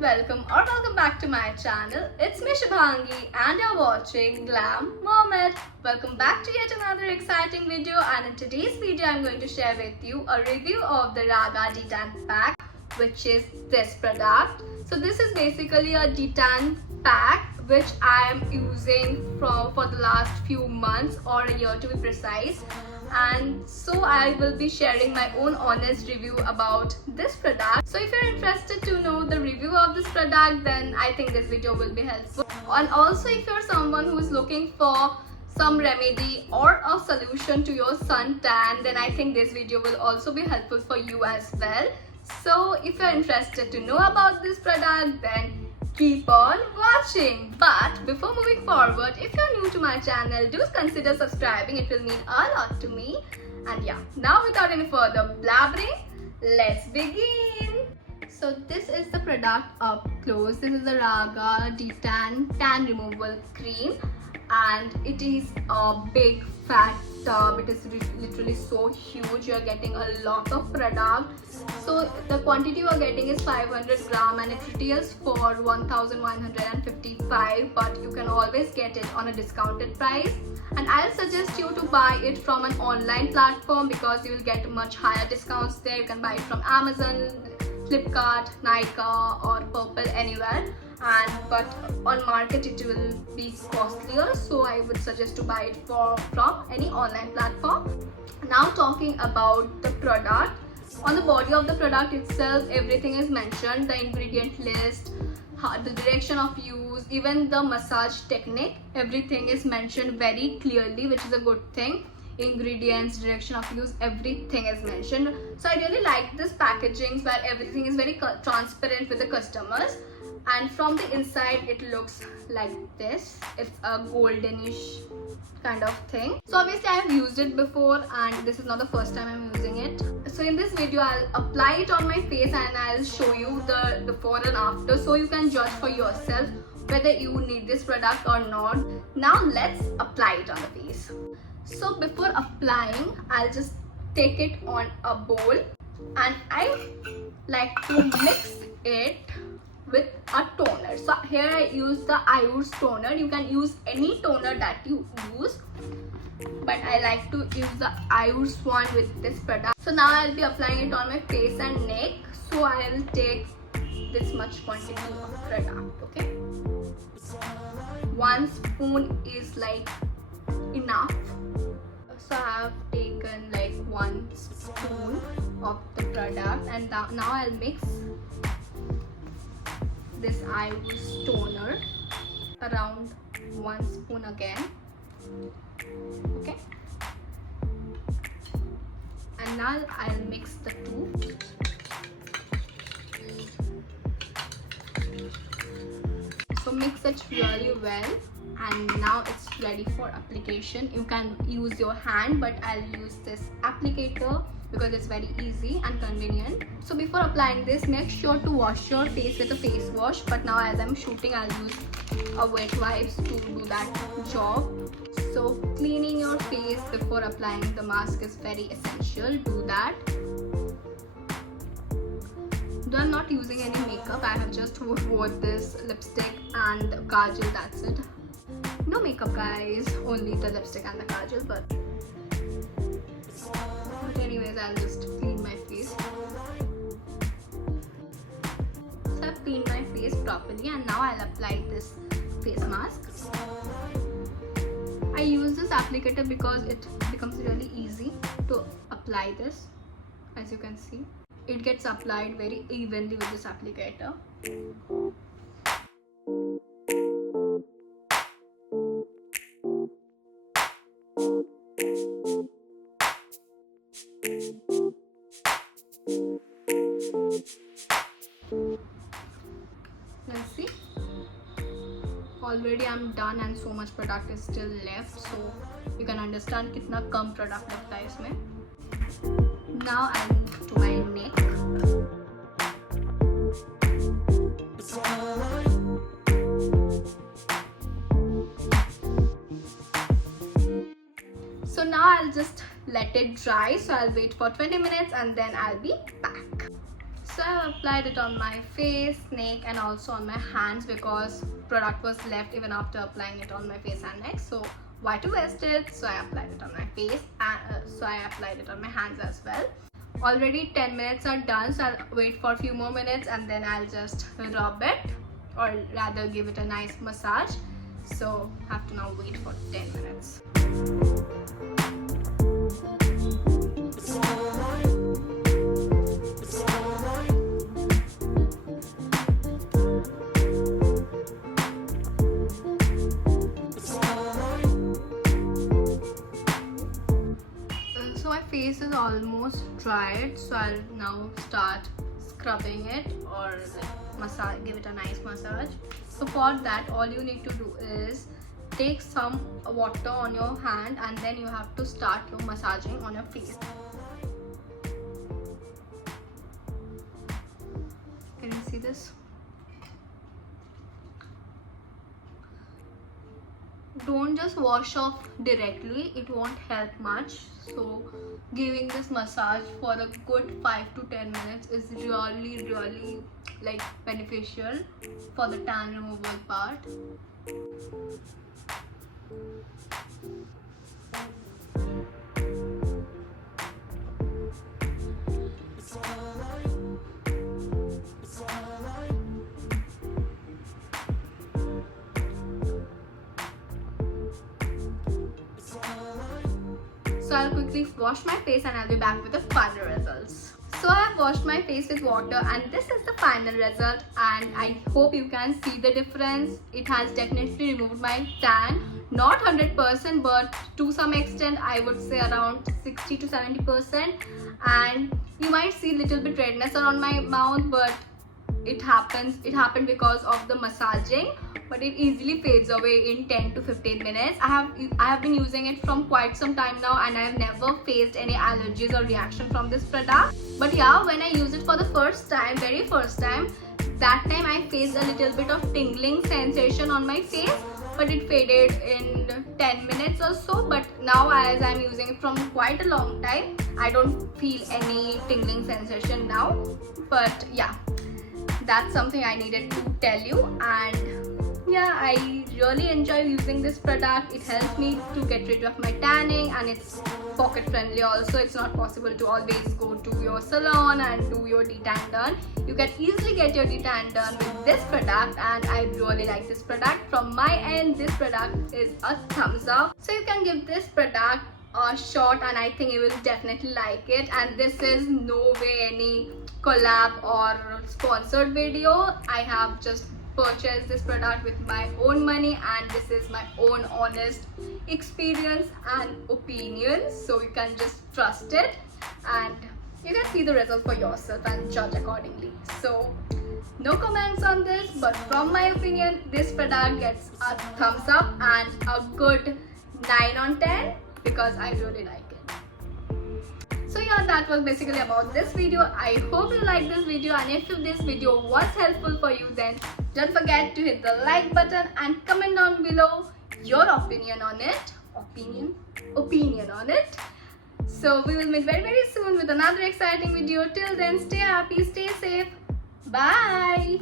welcome back to my channel. It's me Shubhangi and you're watching Glam Mermaid. Welcome back to yet another exciting video, and in today's video I'm going to share with you a review of the Raga Detan pack, which is this product. So this is basically a Detan pack which I am using for the last few months or a year to be precise. And so I will be sharing my own honest review about this product. So if you're interested to know the review of this product, then I think this video will be helpful. And also if you're someone who is looking for some remedy or a solution to your sun tan, then I think this video will also be helpful for you as well. So if you're interested to know about this product, then keep on watching. But before moving forward, if you're new to my channel, do consider subscribing. It will mean a lot to me. And yeah, now without any further blabbering, let's begin. So this is the product up close. This is the Raga Detan Tan Removal Cream, and it is a big fat tub. It is literally so huge. You're getting a lot of product. So the quantity you are getting is 500 gram and it retails for 1155, but you can always get it on a discounted price. And I'll suggest you to buy it from an online platform because you will get much higher discounts there. You can buy it from Amazon, Flipkart, Nykaa or Purple, anywhere. But on market it will be costlier, so I would suggest to buy it from any online platform. Now talking about the product. On the body of the product itself, everything is mentioned, the ingredient list, the direction of use, even the massage technique, everything is mentioned very clearly, which is a good thing. Ingredients, direction of use, everything is mentioned. So I really like this packaging where everything is very transparent with the customers. And from the inside it looks like this. It's a goldenish kind of thing. So obviously I have used it before and this is not the first time I'm using it. So in this video I'll apply it on my face and I'll show you the before and after, so you can judge for yourself whether you need this product or not. Now let's apply it on the face. So before applying, I'll just take it on a bowl and I like to mix it with a toner. So here I use the Ayur's toner. You can use any toner that you use, but I like to use the Ayur's one with this product. So now I'll be applying it on my face and neck. So I'll take this much quantity of product, okay? 1 spoon is like enough. So I have taken like 1 spoon of the product, and now I'll mix this Ayur's toner around 1 spoon again, okay? And now I'll mix the two. So mix it really well, and now it's ready for application. You can use your hand, but I'll use this applicator because it's very easy and convenient. So before applying this, make sure to wash your face with a face wash, but now as I'm shooting I'll use a wet wipes to do that job. So cleaning your face before applying the mask is very essential. Do that. Though I'm not using any makeup, I have just wore this lipstick and kajal, that's it. No makeup guys, only the lipstick and the kajal, but anyways, I'll just clean my face. So I've cleaned my face properly and now I'll apply this face mask. I use this applicator because it becomes really easy to apply this. As you can see, it gets applied very evenly with this applicator. Let's see. Already I'm done and so much product is still left, so you can understand कितना कम product लगता है इसमें. Now I'll move to my neck. So now I'll just let it dry. So I'll wait for 20 minutes and then I'll be back. So I have applied it on my face, neck and also on my hands because product was left even after applying it on my face and neck. So why to waste it? So I applied it on my face and so I applied it on my hands as well. Already 10 minutes are done, so I'll wait for a few more minutes and then I'll just rub it, or rather give it a nice massage. So I have to now wait for 10 minutes. So my face is almost dried, so I'll now start scrubbing it or like massage, give it a nice massage. So for that, all you need to do is take some water on your hand and then you have to start your massaging on your face. Can you see this? Don't just wash off directly, it won't help much. So giving this massage for a good 5 to 10 minutes is really like beneficial for the tan removal part. So I'll quickly wash my face and I'll be back with the final results. So I have washed my face with water and this is the final result, and I hope you can see the difference. It has definitely removed my tan. Not 100% but to some extent, I would say around 60 to 70%. And you might see little bit redness around my mouth, but it happened because of the massaging, but it easily fades away in 10 to 15 minutes. I have been using it from quite some time now and I have never faced any allergies or reaction from this product. But yeah, when I used it for the very first time, that time I faced a little bit of tingling sensation on my face, but it faded in 10 minutes or so. But now, as I'm using it from quite a long time, I don't feel any tingling sensation now. But yeah, that's something I needed to tell you. And yeah, I really enjoy using this product. It helps me to get rid of my tanning and it's pocket friendly also. It's not possible to always go to your salon and do your detan done. You can easily get your detan done with this product, and I really like this product. From my end, this product is a thumbs up. So you can give this product a shot and I think you will definitely like it. And this is no way any collab or sponsored video. I have just purchased this product with my own money and this is my own honest experience and opinion, so you can just trust it and you can see the result for yourself and judge accordingly. So no comments on this, but from my opinion, this product gets a thumbs up and a good 9 on 10 because I really like it. So yeah, that was basically about this video. I hope you liked this video, and if this video was helpful for you, then don't forget to hit the like button and comment down below your opinion on it. Opinion on it. So we will meet very soon with another exciting video. Till then, stay happy, stay safe. Bye.